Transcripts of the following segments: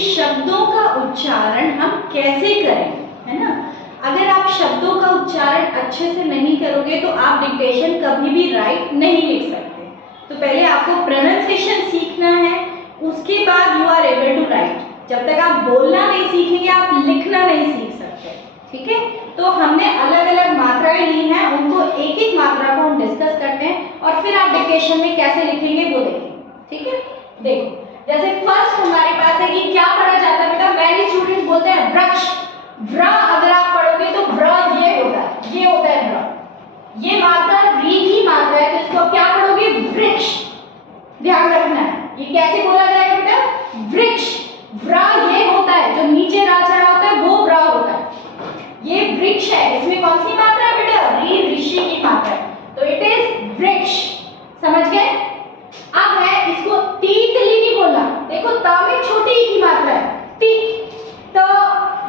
शब्दों का उच्चारण हम कैसे करें, है ना। अगर आप शब्दों का उच्चारण अच्छे से नहीं करोगे तो आप डिक्टेशन कभी भी राइट नहीं लिख सकते। तो पहले आपको प्रोनाउंसिएशन सीखना है, उसके बाद you are able to write. जब तक आप बोलना नहीं सीखेंगे आप लिखना नहीं सीख सकते, ठीक है। तो हमने अलग अलग मात्राएं ली हैं, उनको एक एक मात्रा को हम डिस्कस करते हैं और फिर आप डिक्टेशन में कैसे लिखेंगे वो देखेंगे, ठीक है। देखो जैसे फर्स्ट हमारे पास है कि क्या पढ़ा जाता है बेटा, मैनी स्टूडेंट्स बोलते हैं वृक्ष। व्र अगर आप पढ़ोगे तो व्र ये होता है, ये होता है व्र। ये मात्रा री की मात्रा है, तो इसको क्या पढ़ोगे, वृक्ष। ध्यान रखना है ये कैसे बोला जाएगा बेटा, वृक्ष। व्र ये होता है, जो नीचे रा चढ़ा होता है वो व्र होता है। ये वृक्ष है, इसमें कौन सी मात्रा है बेटा, री ऋषि की मात्रा है, तो इट इज वृक्ष। समझ गए। अब है इसको तीतली नहीं बोलना, देखो त में छोटी ई की मात्रा है, ती त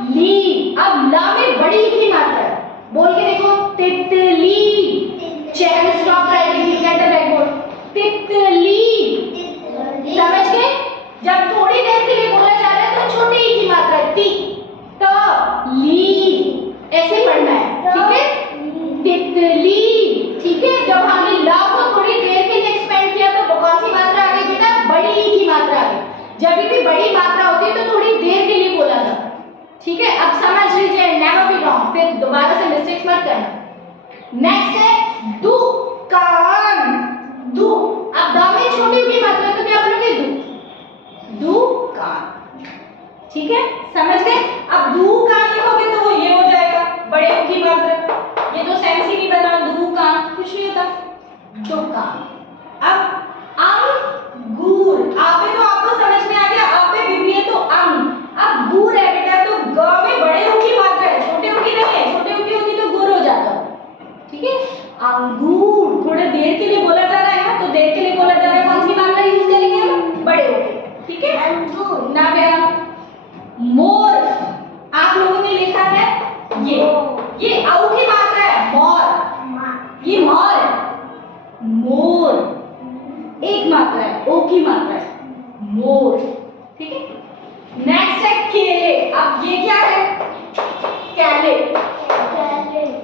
ली। अब ला में बड़ी ई की मात्रा है, बोल के देखो, तितली। चैन stop writing, look at the blackboard, तितली। समझ गए। जब थोड़ी देर के लिए बोला जा रहा है तो छोटी ई की मात्रा है, ती त ली, ऐसे पढ़ना है, ठीक है, तितली, ठीक है। जब हमने ला को थोड़ी देर के लिए एक्सपेंड किया तो कौन सी मात्रा आ गई बेटा, बड़ी ई की मात्रा आ गई। जब भी बड़ी मात्रा होती है तो थोड़ी देर के लिए बोला जाता है, ठीक है। अब समझ लीजिए, नेवर बी रॉन्ग, फिर दोबारा से मिस्टेक्स मत करना। नेक्स्ट है दुकान, दु। अब द में छोटी की मात्रा तो क्या बोलोगे, दु, दुकान, ठीक है। समझ गए। अब दुकान लिखोगे तो वो ये हो जाएगा, बड़े की मात्रा, ये तो सेंस ही नहीं बना, दुकान कुछ नहीं होता, दुकान। अब अंगूर, आपे तो आपको समझ में आ गया, आपे बिगड़ी है तो अंग। अब गुर है बेटा, तो ग में बड़े ऊ की मात्रा है, छोटे ऊ की नहीं है, छोटे ऊ की होती तो गुर हो जाता, ठीक है। अंगूर थोड़े देर के लिए बोला जा रहा है ना, तो देर के लिए बोला जा रहा है, कौन सी मात्रा यूज करेंगे हम, बड़े ऊ की, ठीक है। अंगूर ना गया। मोर, आप लोगों ने लिखा है ये औ की मात्रा है, मोर, ये मोर है, मोर एक मात्रा है, ओ की मात्रा है, मोर, ठीक है। नेक्स्ट है केले। अब ये क्या है, केले।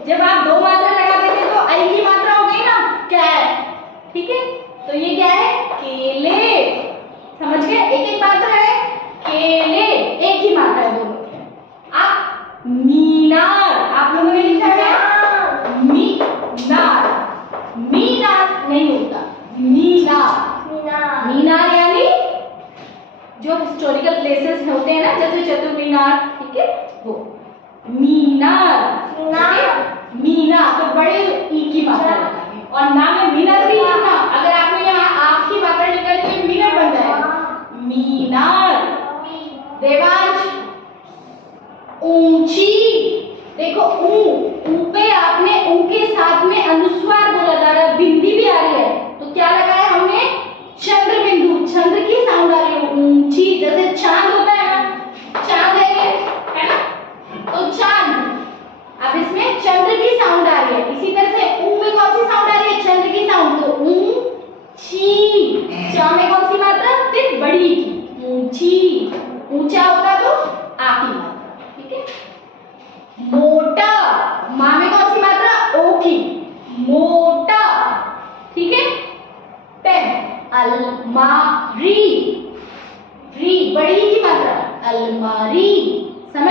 जब आप दो मात्रा लगा देते तो आई की मात्रा हो गई ना, कै, ठीक है। तो ये क्या है, केले। समझ गए, एक एक मात्रा है, केले एक ही मात्रा है दोनों। अब मीनार, आप लोगों ने लिखा है मीनार, मीनार नहीं होता, मीनार। मीनार यानी जो हिस्टोरिकल प्लेसेस होते हैं ना, जैसे चतुर मीनार, ठीक है, वो मीनार। मीना तो बड़े ई की मात्रा लगाएंगे, और नाम में मीनार भी लिखना, अगर आपने यहाँ आप की मात्रा निकाली तो मीनार बन जाएगा, मीनार। देवांश, ऊंची, देखो ऊ पे आपने ऊ के साथ में अनुस्वार बोला जा रहा है, बिंदी भी आ रही है, तो क्या लगाया हमने, चंद्र बिंदु, चंद्र की साउंड आ रही है, ऊंची। जैसे चांद होता है ना, चांद है ना, तो चांद। अब इसमें चंद्र की साउंड आ रही है, इसी तरह से ऊ में कौन सी साउंड आ रही है, चंद्र की साउंड, तो ऊंची। चा में कौन सी मात्रा, फिर बड़ी की, ऊंची। ऊंचा होता तो आ की मात्रा, ठीक है। मोटा, मा में कौन सी मात्रा, ओ की, मोटा, ठीक है। पेन, अलमारी, री बड़ी की मात्रा, अलमारी। समझ